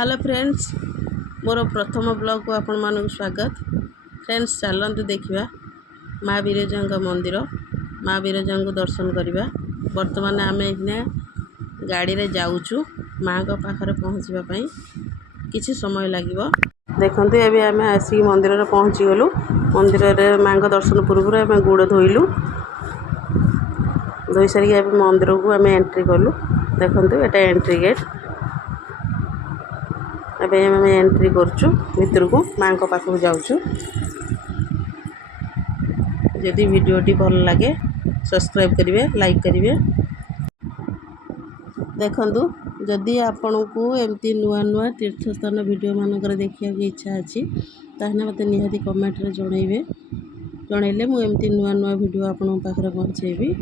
Hello friends, मोर प्रथम blog को आपण मानक स्वागत। फ्रेंड्स, चलतु देखा माँ बिरजा मंदिर। माँ बिरजा को दर्शन करवा। बर्तमान आम गाड़ी रे जाऊँ माँ का पाखरे पहुँचापी किसी समय लगे। देखते एवं आम आसिक मंदिर में पहुँची गलु। मंदिर में माँ का दर्शन पूर्व आम गोड़ धोलु। धोई सारिक मंदिर को आम एंट्री कलु। देखते एटा एंट्री गेट। अबे आम एंट्री करचु भीतर को माँ को पाखक जाऊँ। यदि वीडियोटी भल लगे सब्सक्राइब करेंगे, लाइक करेंगे। देखंतु जदि आपण को एमती नुआ नुआ तीर्थस्थान वीडियो मानक देखा इच्छा अच्छी ताहने मते निहाती कमेंट रे जनइले मु एमती नुआ नुआ वीडियो आपण पाखरे पहुँचेबी।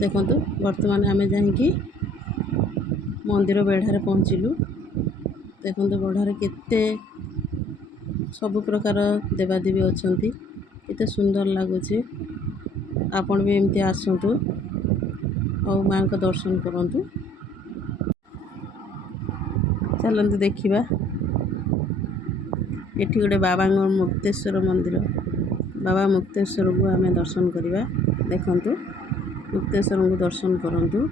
देखंतु वर्तमान आम जाकि मंदिर बेढ़ारे पहुँचलु। देखंतु बेढ़ारे केते सब प्रकार देवादेवी अछंती। केते सुंदर लगुचे। आपण भी एमती आसंतु और माँ का दर्शन करंतु। चलते देखा एठी गोटे बाबा मुक्तेश्वर मंदिर। बाबा मुक्तेश्वर को आम दर्शन करवा। देखंतु मुक्तेश्वर को दर्शन करंतु।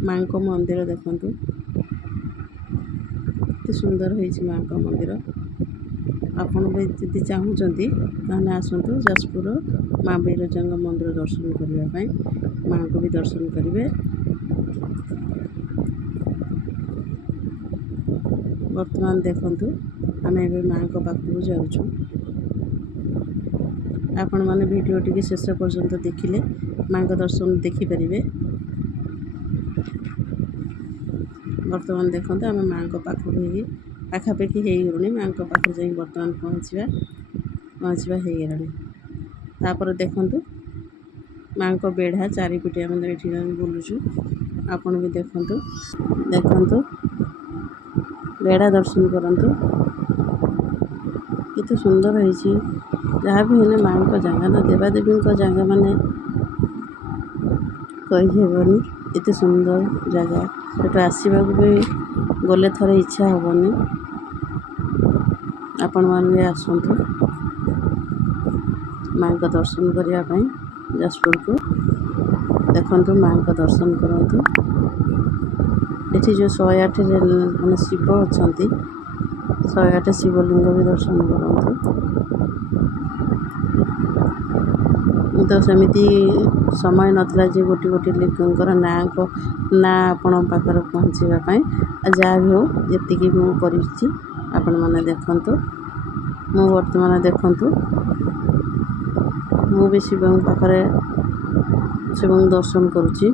माँ को मंदिर देखंतु कितनी सुंदर है माँ का मंदिर। आपण भी यदि चाहूँगी ताहले आसंतु जाजपुर माँ बिरजा मंदिर दर्शन करने। माँ को भी दर्शन करेंगे। वर्तमान देखंतु आम एवं माँ को पाखक जाऊँ। आपण मैंने वीडियो टी शेष पर्यंत देखिले माँ का दर्शन देखिपारे। वर्तमान देखते आम माँ को पाखक पाखापाखि हो गलुनी। माँ को पाखे जा बर्तमान पहुँचवा हो गलानी। तापर देखंतु माँ को बेढ़ा चारिपिटी आम ये बुलुचु। आपण भी देखंतु बेढ़ा दर्शन करंतु। कितने सुंदर है जहाँ भी है माँ को जगह ना देवादेवी जगह माने कहीहेबनी। एत सुंदर जगह सेठू आसवा भी गले थर इच्छा हेनी। आपण मैंने आसतु माँ का दर्शन करने जाजपुर को। देखंतु माँ का दर्शन करंतु। ये जो 108 मान शिव अच्छा 108 शिवलिंग भी दर्शन करंतु। तो सेमती समय नाला जे गोटी गोटी लिंकर ना आपण पाखर पहुँचापी जहाँ भी हो जी मुझे आपण मैंने देखंतु। मु वर्तमान देखंतु मु भी शिव पाखरे शिव दर्शन करुच्ची।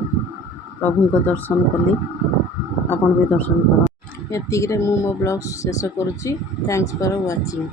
प्रभु को दर्शन कली आपण भी दर्शन कर। एतिक मु मो ब्लॉग शेष करुच्ची। Thanks for watching.